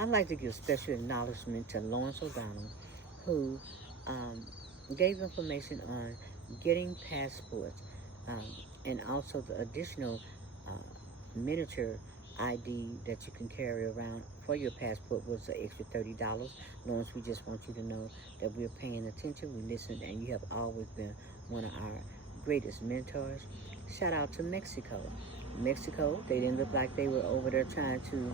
I'd like to give special acknowledgement to Lawrence O'Donnell, who gave information on getting passports, um, and also the additional uh, miniature ID that you can carry around for your passport was an extra $30. Lawrence, we just want you to know that we're paying attention, we listen, and you have always been one of our greatest mentors. Shout out to Mexico. Mexico, they didn't look like they were over there trying to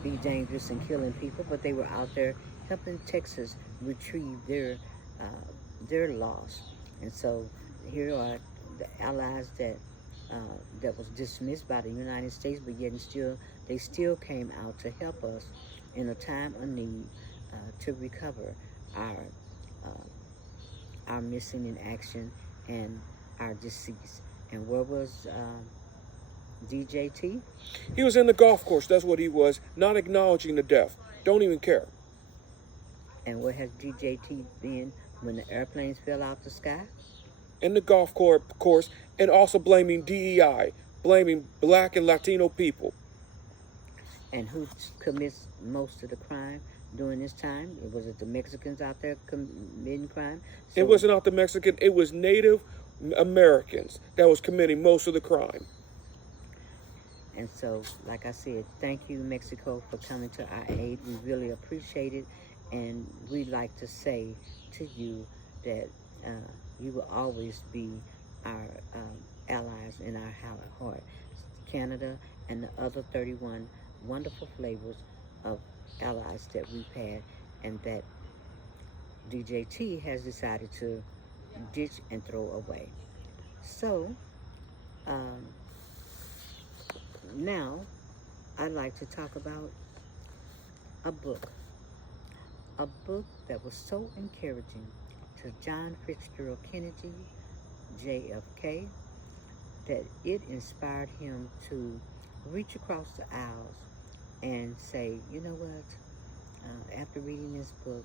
be dangerous and killing people, but they were out there helping Texas retrieve their loss. And so here are the allies that was dismissed by the United States, but yet and still they still came out to help us in a time of need, to recover our missing in action and our deceased. And where was DJT? He was in the golf course. That's what he was. Not acknowledging the death. Don't even care. And where has DJT been when the airplanes fell out the sky? In the golf course, and also blaming DEI, blaming black and Latino people. And who commits most of the crime during this time? Was it the Mexicans out there committing crime? So, it wasn't not the Mexican. It was Native Americans that was committing most of the crime. And so, like I said, thank you, Mexico, for coming to our aid. We really appreciate it. And we'd like to say to you that you will always be our allies in our heart. Canada and the other 31 wonderful flavors of allies that we've had, and that DJT has decided to ditch and throw away. So, now I'd like to talk about a book that was so encouraging to John Fitzgerald Kennedy, JFK, that it inspired him to reach across the aisles and say, you know what, after reading this book,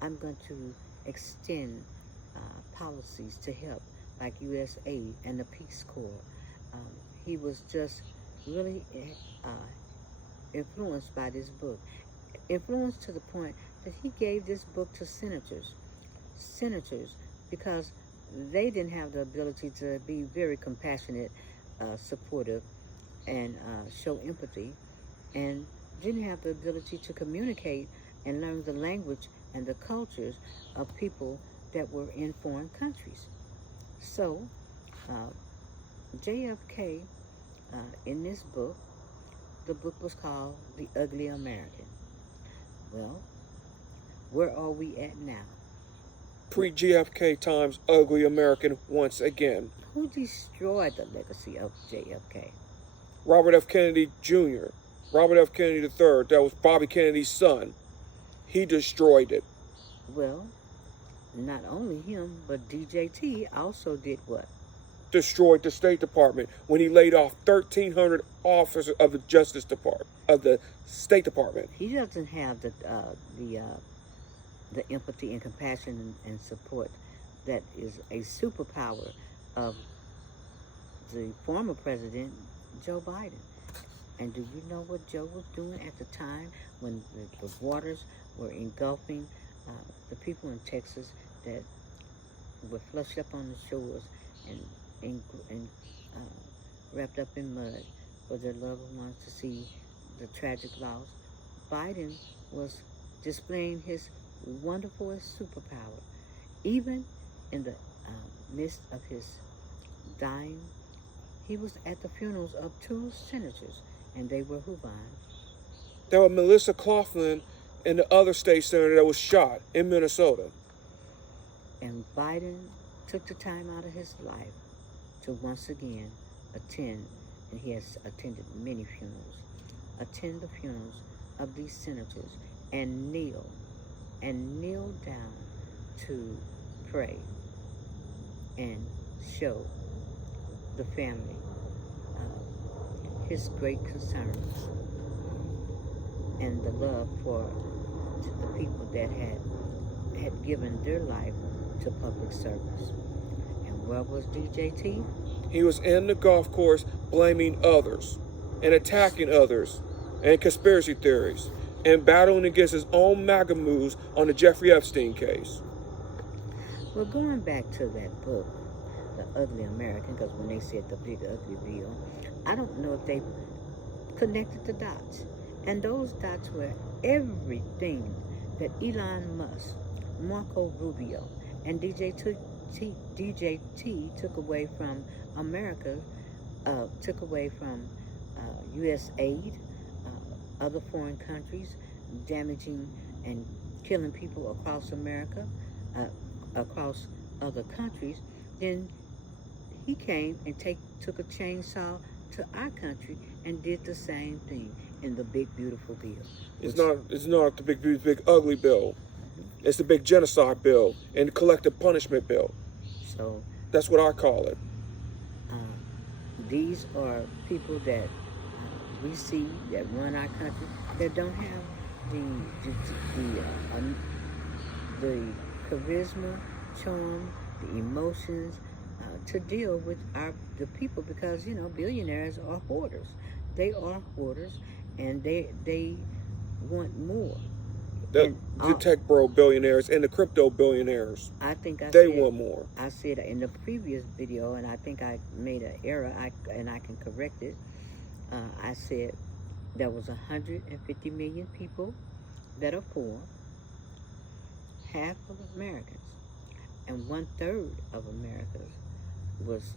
I'm going to extend policies to help, like USAID and the Peace Corp. He was just really influenced by this book. Influenced to the point that he gave this book to senators, because they didn't have the ability to be very compassionate, supportive, and show empathy, and didn't have the ability to communicate and learn the language and the cultures of people that were in foreign countries. So, JFK, in this book, the book was called The Ugly American. Well, where are we at now? Pre-JFK times, ugly American once again. Who destroyed the legacy of JFK? Robert F. Kennedy Jr., Robert F. Kennedy III, that was Bobby Kennedy's son. He destroyed it. Well, not only him, but DJT also did what? Destroyed the State Department when he laid off 1,300 officers of the Justice Department, of the State Department. He doesn't have the empathy and compassion and support that is a superpower of the former president, Joe Biden. And do you know what Joe was doing at the time when the waters were engulfing the people in Texas that were flushed up on the shores and wrapped up in mud for their loved ones to see the tragic loss? Biden was displaying his wonderfulest superpower. Even in the midst of his dying, he was at the funerals of 2 senators, and they were Hubon. There was Melissa Coughlin and the other state senator that was shot in Minnesota. And Biden took the time out of his life to once again attend, and he has attended many funerals, attend the funerals of these senators and kneel down to pray and show the family his great concerns and the love for the people that had given their life to public service. And where was DJT? He was in the golf course blaming others and attacking others. and conspiracy theories, and battling against his own MAGA moves on the Jeffrey Epstein case. Well, going back to that book, The Ugly American, because when they said the big ugly bill, I don't know if they connected the dots. And those dots were everything that Elon Musk, Marco Rubio, and DJ T took away from America, took away from U.S. aid, other foreign countries, damaging and killing people across America, across other countries. Then he came and took a chainsaw to our country and did the same thing in the big beautiful bill. It's not the big ugly bill. It's the big genocide bill and the collective punishment bill. So that's what I call it. These are people that we see that run our country that don't have the charisma, charm, the emotions to deal with the people, because billionaires are hoarders. They are hoarders, and they want more. The tech bro billionaires and the crypto billionaires. I think they want more. I said in the previous video, and I think I made an error, and I can correct it. I said there was 150 million people that are poor, half of Americans, and 1/3 of Americans was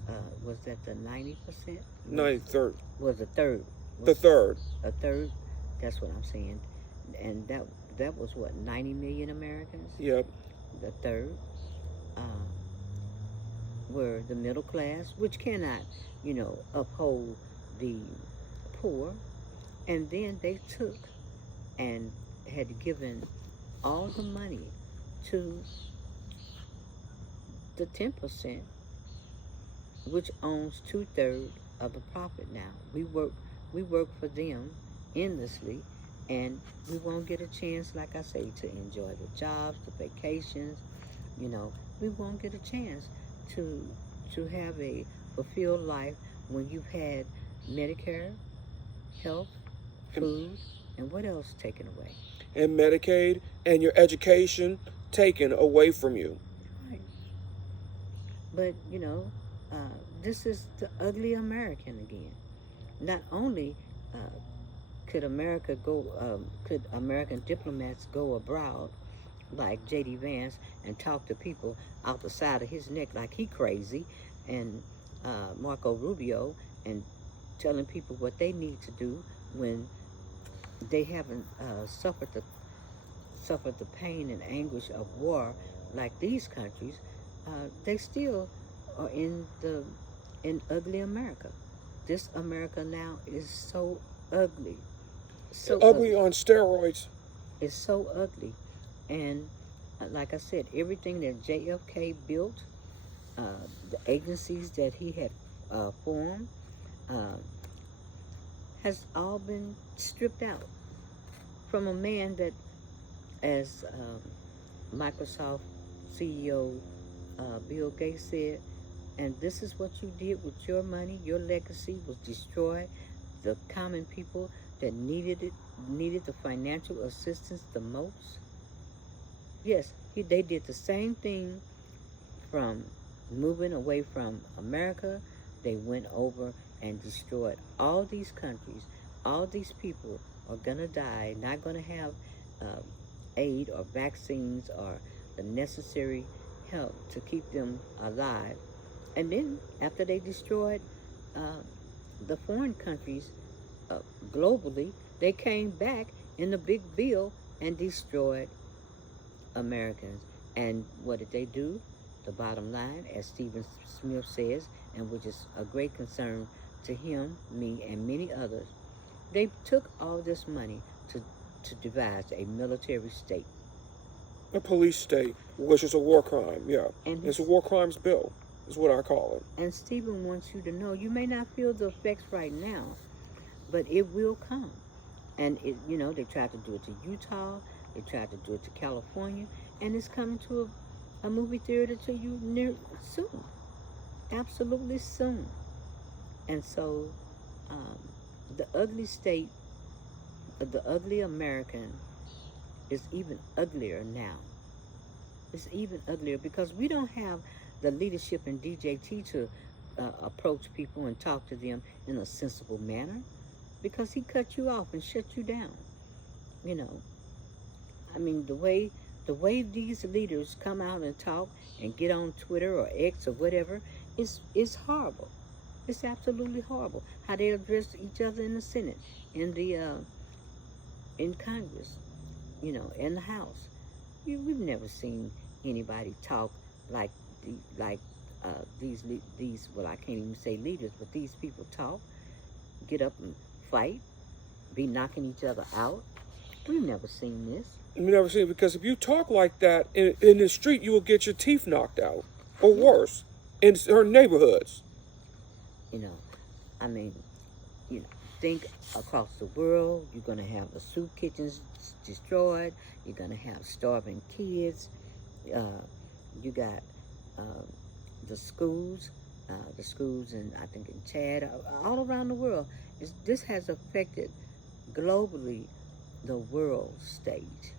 that the 90%? 93rd. Was a third. The third. A third. That's what I'm saying, and that was what, 90 million Americans. Yep. The third were the middle class, which cannot, uphold the poor, and then they took and had given all the money to the 10%, which owns 2/3 of the profit. Now we work for them endlessly, and we won't get a chance, like I say, to enjoy the jobs, the vacations. We won't get a chance to have a fulfilled life when you've had Medicare, health, food, and what else taken away? And Medicaid and your education taken away from you. Right. But, this is the ugly American again. Not only could American diplomats go abroad like J.D. Vance and talk to people out the side of his neck like he crazy, and Marco Rubio, and telling people what they need to do when they haven't suffered the pain and anguish of war like these countries. They still are in ugly America. This America now is so ugly. So ugly on steroids. It's so ugly. And like I said, everything that JFK built, the agencies that he had formed, has all been stripped out from a man that, as Microsoft CEO Bill Gates said, and this is what you did with your money. Your legacy was destroy the common people that needed the financial assistance the most. Yes, they did the same thing from moving away from America. They went over and destroyed all these countries. All these people are gonna die, not gonna have aid or vaccines or the necessary help to keep them alive. And then after they destroyed the foreign countries globally, they came back in the big bill and destroyed Americans. And what did they do? The bottom line, as Stephen Smith says, and which is a great concern to him, me, and many others, they took all this money to devise a military state. A police state, which is a war crime, yeah. And it's a war crimes bill, is what I call it. And Stephen wants you to know, you may not feel the effects right now, but it will come. And, they tried to do it to Utah, they tried to do it to California, and it's coming to a movie theater to you soon. Absolutely soon. And so, the ugly state the ugly American is even uglier now. It's even uglier because we don't have the leadership in DJT to approach people and talk to them in a sensible manner, because he cut you off and shut you down. You know, I mean, the way these leaders come out and talk and get on Twitter or X or whatever is horrible. It's absolutely horrible. How they address each other in the Senate, in Congress, you know, in the House. We've never seen anybody talk like these. Well, I can't even say leaders, but these people talk, get up and fight, be knocking each other out. We've never seen this. We've never seen it, because if you talk like that in the street, you will get your teeth knocked out, or worse, in certain neighborhoods. You know, I mean, you know, think across the world, you're going to have the soup kitchens destroyed. You're going to have starving kids. You got the schools in, I think, in Chad, all around the world. This has affected globally the world stage.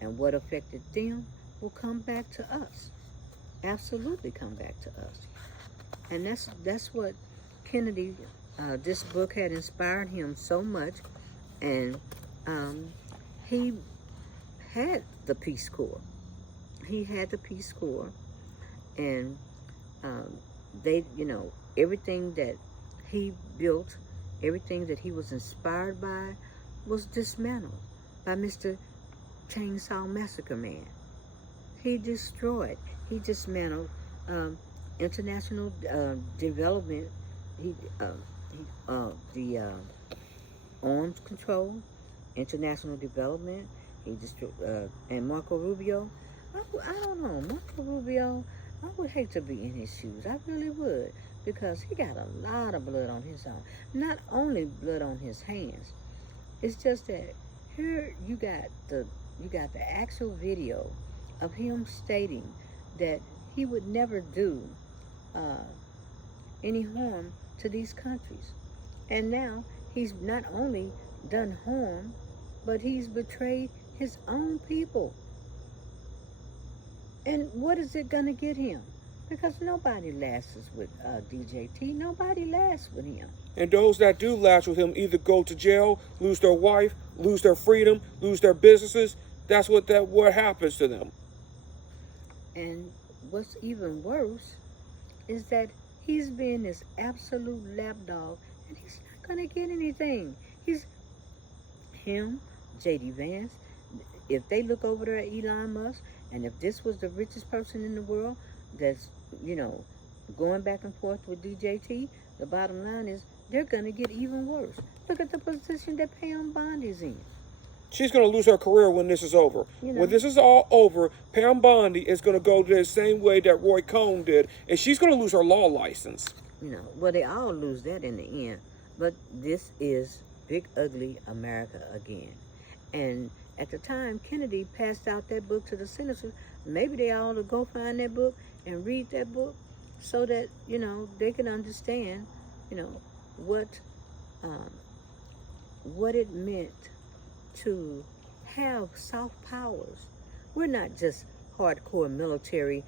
And what affected them will come back to us. Absolutely come back to us. And that's what Kennedy, this book had inspired him so much. And he had the Peace Corp. He had the Peace Corp. And they, you know, everything that he built, everything that he was inspired by was dismantled by Mr. Chainsaw Massacre Man. He destroyed, he dismantled international development, the arms control, international development. He destroyed, and Marco Rubio, I don't know, Marco Rubio, I would hate to be in his shoes. I really would, because he got a lot of blood on his arm. Not only blood on his hands. It's just that here you got the actual video of him stating that he would never do any harm to these countries. And now he's not only done harm, but he's betrayed his own people. And what is it going to get him? Because nobody lasts with DJT. Nobody lasts with him. And those that do last with him either go to jail, lose their wife, lose their freedom, lose their businesses. That's what happens to them. And what's even worse is that he's being this absolute lapdog, and he's not going to get anything. Him, J.D. Vance, if they look over there at Elon Musk, and if this was the richest person in the world that's, you know, going back and forth with DJT, the bottom line is they're going to get even worse. Look at the position that Pam Bondi is in. She's going to lose her career when this is over. You know, when this is all over, Pam Bondi is going to go the same way that Roy Cohn did, and she's going to lose her law license. You know, well, they all lose that in the end. But this is Big Ugly America again. And at the time Kennedy passed out that book to the senators, maybe they ought to go find that book and read that book so that, you know, they can understand, you know, what it meant to have soft powers. We're not just hardcore military,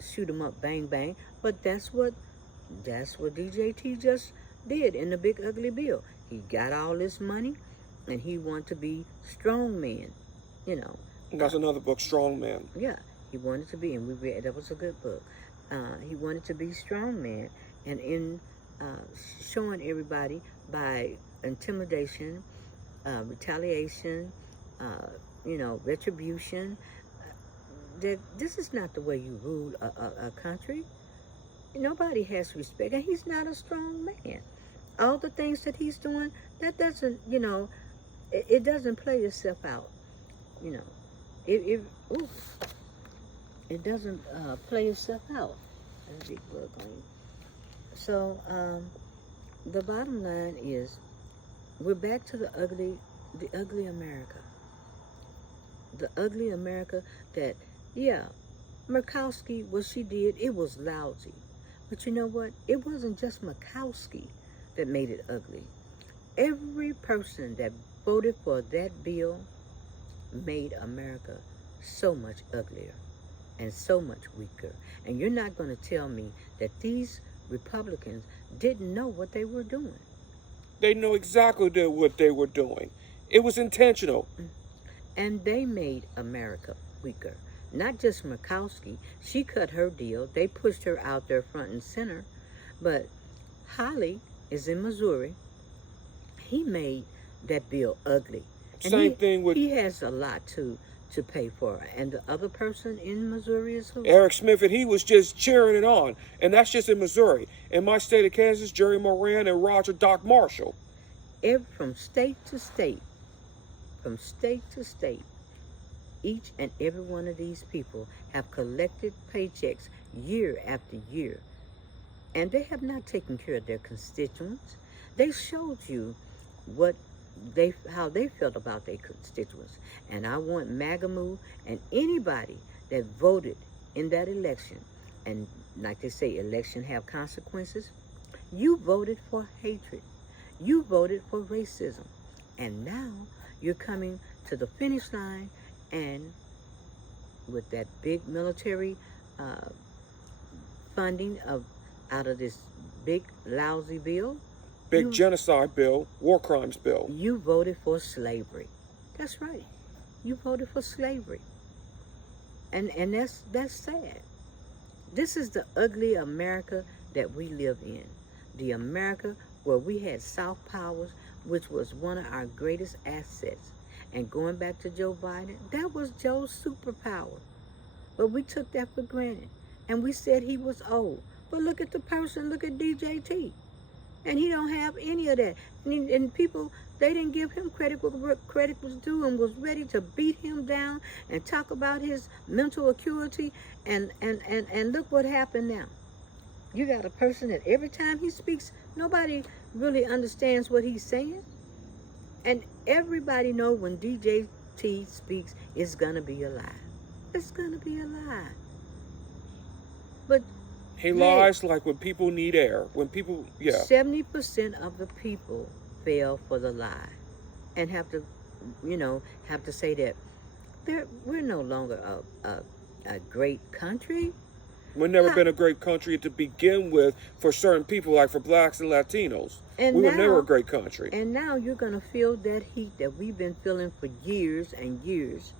shoot 'em up, bang bang, but that's what DJT just did in the Big Ugly Bill. He got all this money, and he wanted to be strong man, you know. That's another book, Strong Man. Yeah, he wanted to be, and we read, that was a good book. He wanted to be strong man, and in showing everybody by intimidation, retaliation, you know, retribution, that this is not the way you rule a country. Nobody has respect, and he's not a strong man. All the things that he's doing, that doesn't, you know, it doesn't play itself out, you know. It doesn't play itself out. There's a big bug on you. So the bottom line is, we're back to the ugly America. The ugly America that, yeah, Murkowski, what she did, it was lousy. But you know what? It wasn't just Murkowski that made it ugly. Every person that voted for that bill made America so much uglier and so much weaker. And you're not going to tell me that these Republicans didn't know what they were doing. They know exactly what they were doing. It was intentional. And they made America weaker. Not just Murkowski. She cut her deal. They pushed her out there front and center. But Holly is in Missouri. He made that bill ugly. And Same thing with... He has a lot to pay for. And the other person in Missouri is who? Eric Smith, and he was just cheering it on. And that's just in Missouri. In my state of Kansas, Jerry Moran and Roger Doc Marshall. From state to state, each and every one of these people have collected paychecks year after year. And they have not taken care of their constituents. They showed you how they felt about their constituents. And I want Magamoo and anybody that voted in that election, and like they say, election have consequences. You voted for hatred. You voted for racism. And now you're coming to the finish line, and with that big military funding out of this big lousy bill, Big genocide bill, war crimes bill. You voted for slavery. That's right. You voted for slavery. And that's sad. This is the ugly America that we live in. The America where we had soft powers, which was one of our greatest assets. And going back to Joe Biden, that was Joe's superpower. But we took that for granted. And we said he was old. But look at the person, look at DJT. And he don't have any of that. And people, they didn't give him credit where credit was due, and was ready to beat him down and talk about his mental acuity. And look what happened now. You got a person that every time he speaks, nobody really understands what he's saying. And everybody knows when DJT speaks, it's going to be a lie. It's going to be a lie. But he lies like when people need air. When people, 70% of the people fail for the lie, and have to say that we're no longer a great country. We've never been a great country to begin with for certain people, like for blacks and Latinos. And we were never a great country. And now you're going to feel that heat that we've been feeling for years and years.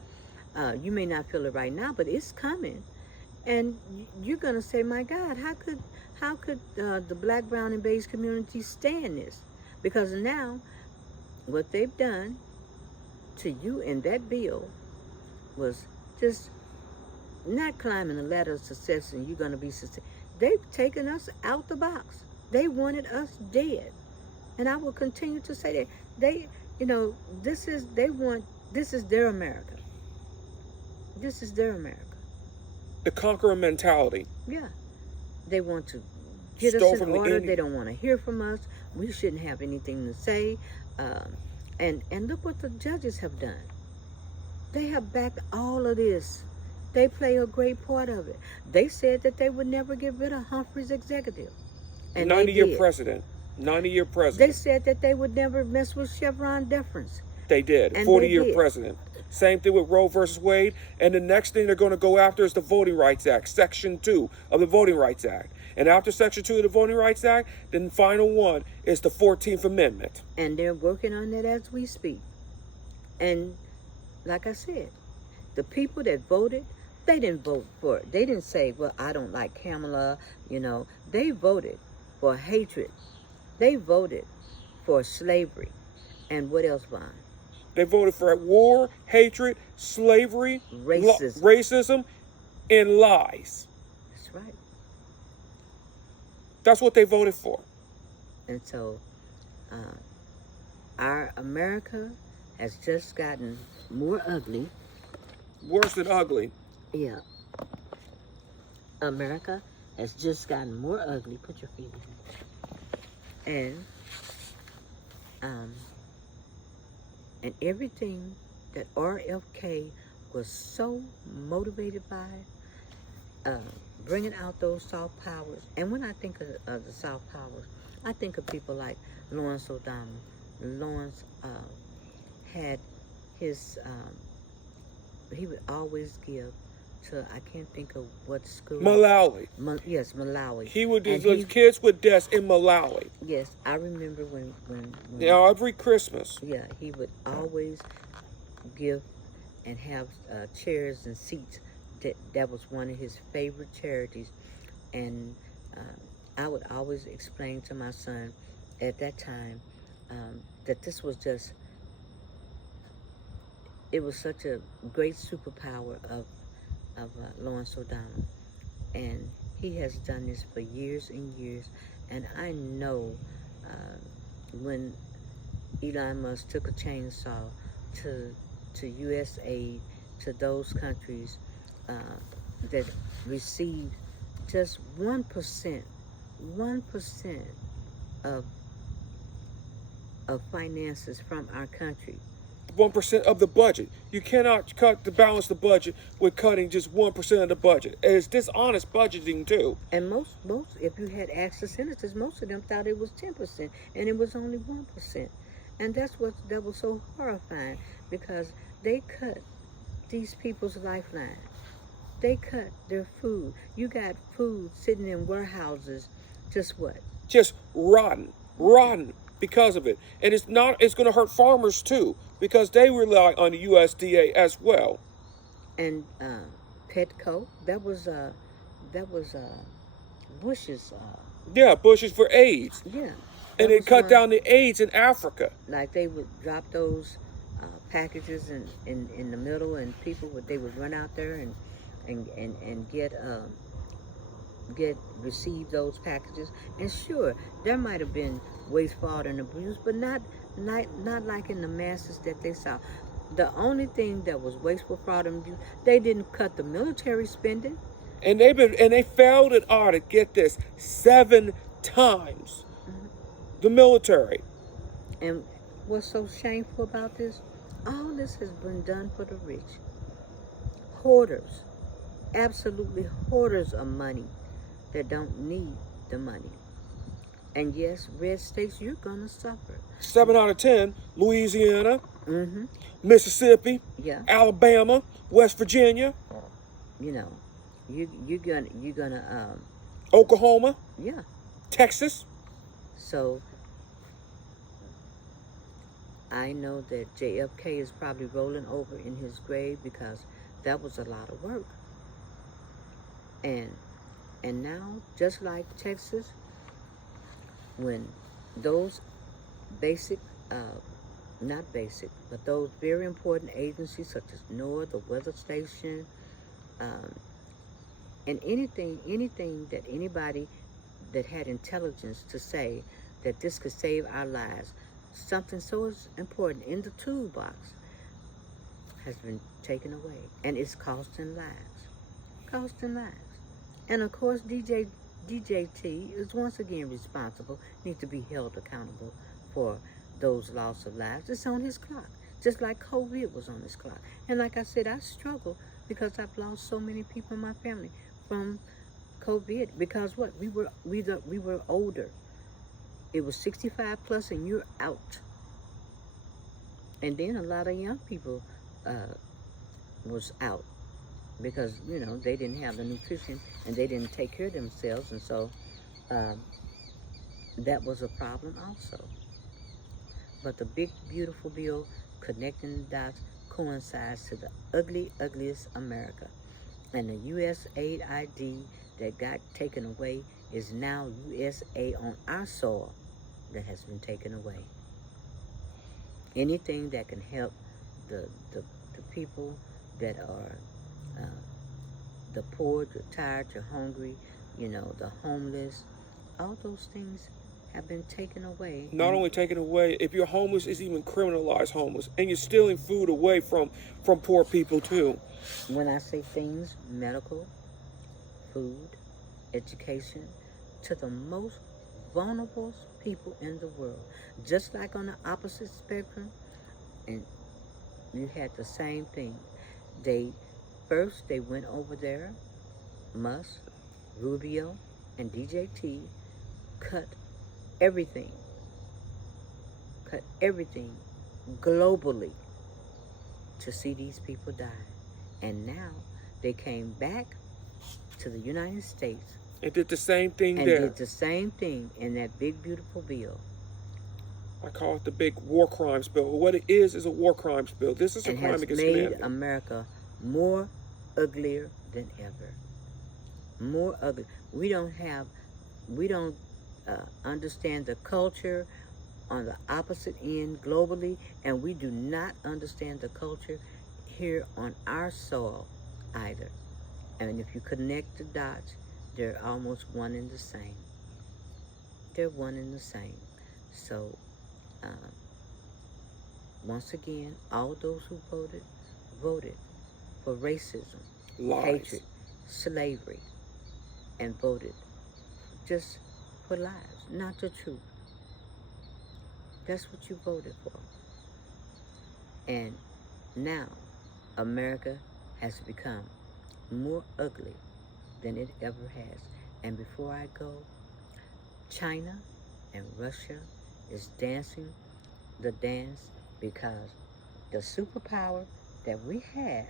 You may not feel it right now, but it's coming. And you're going to say, my God, how could the black, brown, and beige community stand this? Because now what they've done to you in that bill was just not climbing the ladder of success and you're going to be successful. They've taken us out the box. They wanted us dead. And I will continue to say that this is their America. This is their America. The conqueror mentality. Yeah. They want to get us in order. They don't want to hear from us. We shouldn't have anything to say. And look what the judges have done. They have backed all of this. They play a great part of it. They said that they would never get rid of Humphrey's executive. And 90-year president. 90-year president. They said that they would never mess with Chevron deference. They did. 40-year president. Same thing with Roe versus Wade. And the next thing they're going to go after is the Voting Rights Act, Section 2 of the Voting Rights Act. And after Section 2 of the Voting Rights Act, then the final one is the 14th Amendment. And they're working on that as we speak. And like I said, the people that voted, they didn't vote for it. They didn't say, well, I don't like Kamala, They voted for hatred. They voted for slavery. And what else, Vaughn? They voted for war, hatred, slavery, racism, and lies. That's right. That's what they voted for. And so, our America has just gotten more ugly. Worse than ugly. Yeah. America has just gotten more ugly. Put your feet in. And everything that RFK was so motivated by, bringing out those soft powers. And when I think of the soft powers, I think of people like Lawrence O'Donnell, Lawrence had his, he would always give to, I can't think of what school. Malawi. Yes, Malawi. He would do kids with deaths in Malawi. Yes, I remember when Now, every Christmas. yeah, he would always give and have chairs and seats. That was one of his favorite charities. And I would always explain to my son at that time that this was just, it was such a great superpower of Lawrence O'Donnell. And he has done this for years and years. And I know when Elon Musk took a chainsaw to U.S. aid to those countries that received just 1% of finances from our country. 1% of the budget. You cannot balance the budget with cutting just 1% of the budget. And it's dishonest budgeting too. And most, if you had asked the senators, most of them thought it was 10%, and it was only 1%. And that was so horrifying, because they cut these people's lifeline. They cut their food. You got food sitting in warehouses, just what? Just rotten because of it. And it's going to hurt farmers too, because they rely on the USDA as well. And Petco, that was Bush's. Yeah, Bush's for AIDS. Yeah. And it cut down the AIDS in Africa. Like they would drop those packages in the middle, and people would run out there and receive those packages. And sure, there might have been waste, fraud, and abuse, but not like in the masses that they saw. The only thing that was wasteful, fraud, and abuse, they didn't cut the military spending. And they failed at audit, get this, 7 times. The military. And what's so shameful about this? All this has been done for the rich. Hoarders. Absolutely hoarders of money that don't need the money. And yes, red states, you're going to suffer. 7 out of 10, Louisiana, Mississippi, yeah, Alabama, West Virginia. You know, you're gonna Oklahoma, yeah, Texas. So I know that JFK is probably rolling over in his grave, because that was a lot of work. And now, just like Texas, when those basic, not basic, but those very important agencies such as NOAA, the weather station, and anything that anybody that had intelligence to say that this could save our lives, something so important in the toolbox, has been taken away, and it's costing lives. And of course, DJT is once again responsible, needs to be held accountable for those loss of lives. It's on his clock, just like COVID was on his clock. And like I said, I struggle because I've lost so many people in my family from COVID, because what? We were older. It was 65 plus and you're out. And then a lot of young people was out, because, you know, they didn't have the nutrition and they didn't take care of themselves. And so that was a problem also. But the big, beautiful bill connecting the dots coincides to the ugliest America. And the U.S. aid ID that got taken away is now USA on our soil that has been taken away. Anything that can help the people that are the poor, the tired, the hungry, you know, the homeless, all those things have been taken away. Not only taken away, if you're homeless, it's even criminalized homeless. And you're stealing food away from poor people too. When I say things, medical, food, education, to the most vulnerable people in the world. Just like on the opposite spectrum, and you had the same thing. First they went over there, Musk, Rubio, and DJT cut everything globally. to see these people die. And now they came back to the United States It did the same thing and there. did the same thing in that big, beautiful bill. I call it the big war crimes bill. What it is a war crimes bill. This is a And crime has against made humanity. America more uglier than ever. More ugly. We don't understand the culture on the opposite end globally, and we do not understand the culture here on our soil either. And if you connect the dots, they're almost one and the same. They're one and the same. So, once again, all those who voted for racism, Lies. hatred, slavery, and voted just for lies, not the truth. That's what you voted for. And now America has become more ugly than it ever has. And before I go, China and Russia is dancing the dance because the superpower that we had,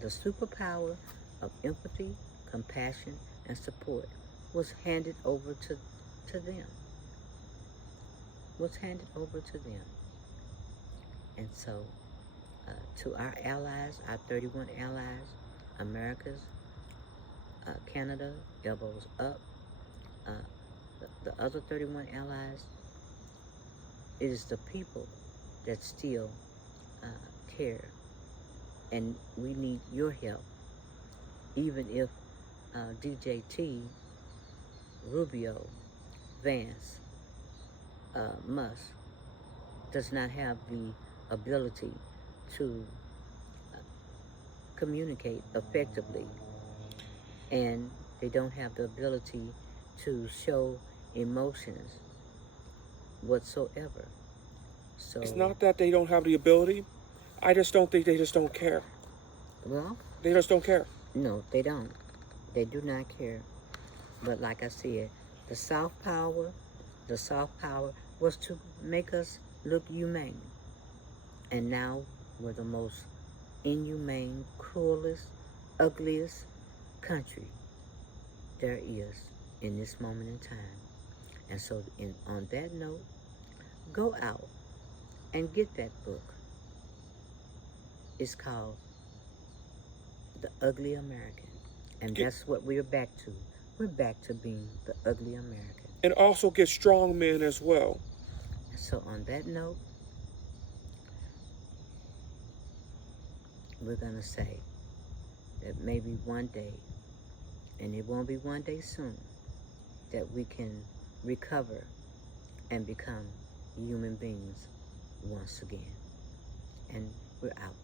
the superpower of empathy, compassion, and support was handed over to them. Was handed over to them. And so, to our allies, our 31 allies, America's, Canada, elbows up, the other 31 allies, it is the people that still care. And we need your help. Even if DJT, Rubio, Vance, Musk does not have the ability to communicate effectively, and they don't have the ability to show emotions whatsoever. So It's not that they don't have the ability. I just don't think they just don't care. well, They just don't care. no, they don't. They do not care. But like I said, the soft power was to make us look humane. And now we're the most inhumane, cruelest, ugliest country there is in this moment in time. And so on that note, go out and get that book. It's called The Ugly American. And that's what we're back to. We're back to being the ugly American. And also get strong men as well. So on that note, we're going to say that maybe one day, and it won't be one day soon, that we can recover and become human beings once again. And we're out.